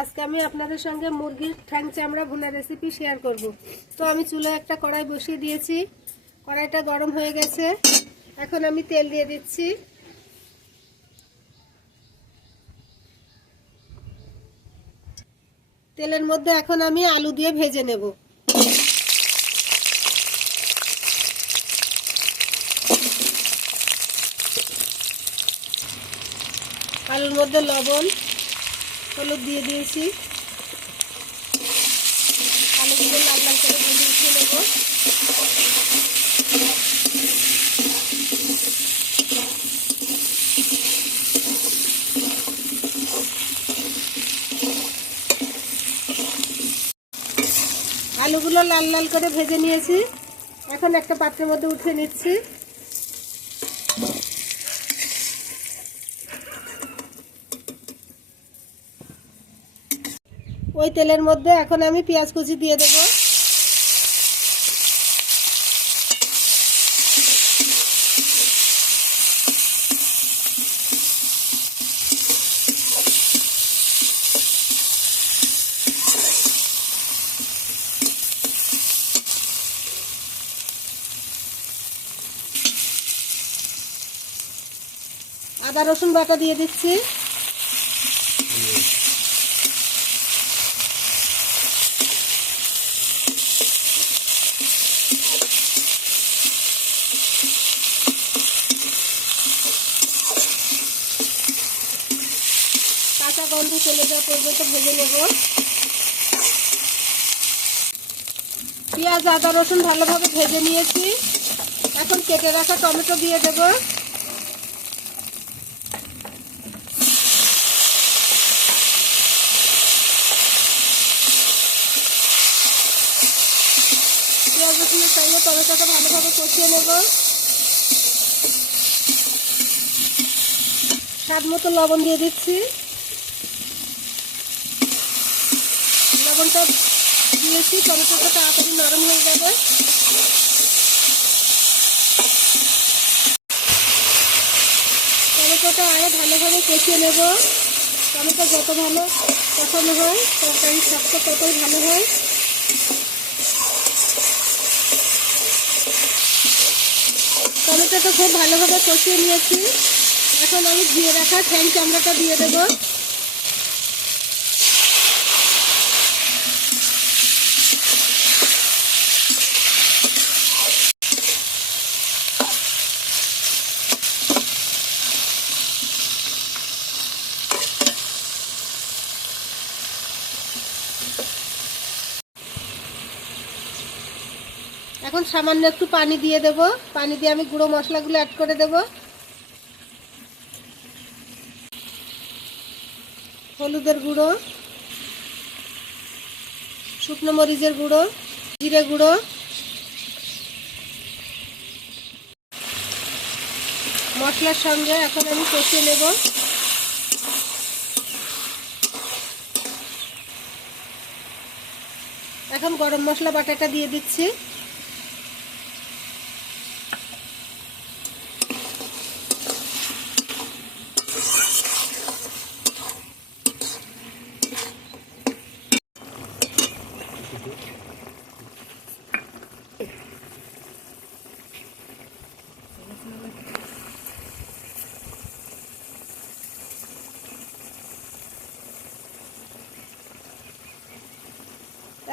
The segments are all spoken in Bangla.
আজকে আমি আপনাদের সঙ্গে মুরগির ঠ্যাং চামড়া ভুনা রেসিপি শেয়ার করব। তো আমি চুলে একটা কড়াই বসিয়ে দিয়েছি। কড়াইটা গরম হয়ে গেছে। এখন আমি তেল দিয়ে দিচ্ছি। তেলের মধ্যে এখন আমি আলু দিয়ে ভেজে নেব। আলুর মধ্যে লবণ হলুদ দিয়ে দিয়েছি। আলুগুলো লাল লাল করে ভেজে উঠিয়ে আলুগুলো লাল লাল করে ভেজে নিয়েছি। এখন একটা পাত্রের মধ্যে উঠে নিচ্ছি। ওই তেলের মধ্যে এখন আমি পেঁয়াজ কুচি দিয়ে দেব। আদা রসুন বাটা দিয়ে দিচ্ছি কাঁচা গন্ধ চলে যাওয়া পর্যন্ত ভেজে নেব পেঁয়াজ, আদা, রসুন ভালোভাবে ভেজে নিয়েছি। এখন কেটে রাখা টমেটো দিয়ে দেব। পেঁয়াজ রসুনের সঙ্গে টমেটোটা ভালোভাবে কষিয়ে নেব। স্বাদ মতো লবণ দিয়ে দিচ্ছি। লবণটা দিয়েছি টমেটোটা তাড়াতাড়ি নরম হয়ে যাবে। টমেটোটা আরও ভালোভাবে কষিয়ে নেব। টমেটো যত ভালো কষানো হয় তরকারির স্বাদটা ততই ভালো হয়। টমেটোটা খুব ভালোভাবে কষিয়ে নিয়েছি। এখন আমি ধুয়ে রাখা ঠ্যাং চামড়াটা দিয়ে দেবো। এখন সামান্য একটু পানি দিয়ে দেব। পানি দিয়ে আমি গুঁড়ো মশলাগুলো অ্যাড করে দেব। হলুদের গুঁড়ো, শুকনো মরিচের গুঁড়ো, জিরে গুঁড়ো। মশলার সঙ্গে এখন আমি কষিয়ে নেব। এখন গরম মশলা বাটাটা দিয়ে দিচ্ছি।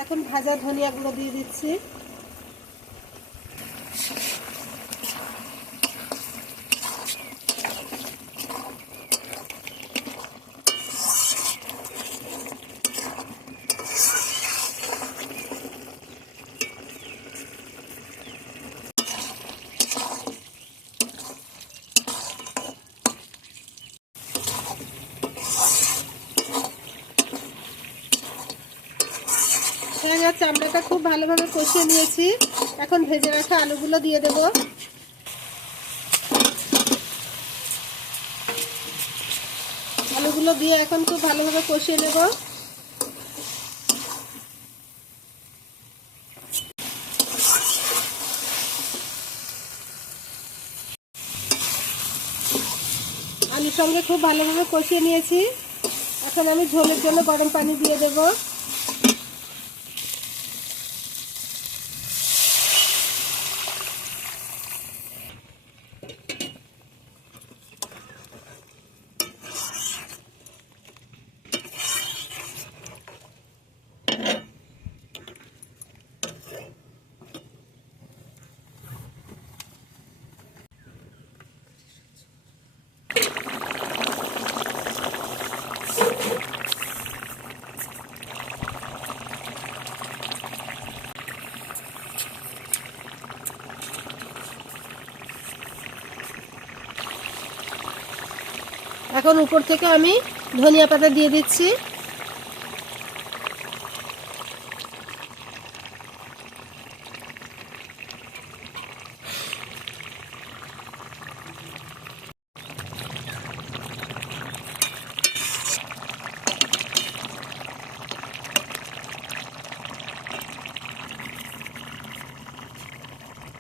এখন ভাজা ধনিয়াগুলো দিয়ে দিচ্ছি। যাচ্ছে চামড়াটা খুব ভালোভাবে কষিয়ে নিয়েছি। এখন ভেজে রাখা আলুগুলো দিয়ে দেব। আলুগুলো দিয়ে এখন খুব ভালোভাবে কষিয়ে নেব। আলুর সঙ্গে খুব ভালোভাবে কষিয়ে নিয়েছি। এখন আমি ঝোলের জন্য গরম পানি দিয়ে দেব। এখন উপর থেকে আমি ধনিয়া পাতা দিয়ে দিচ্ছি।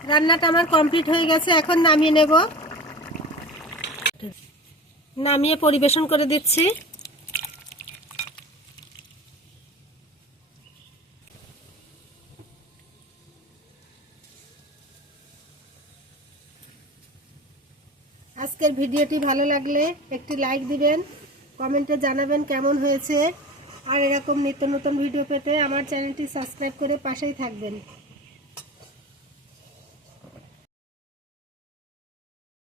রান্নাটা আমার কমপ্লিট হয়ে গেছে, এখন নামিয়ে নেব। নামিয়ে পরিবেশন করে দিচ্ছি। আজকের ভিডিওটি ভালো লাগলে একটি লাইক দিবেন, কমেন্টে জানাবেন কেমন হয়েছে। আর এরকম নিত্য নতুন ভিডিও পেতে আমার চ্যানেলটি সাবস্ক্রাইব করে পাশেই থাকবেন।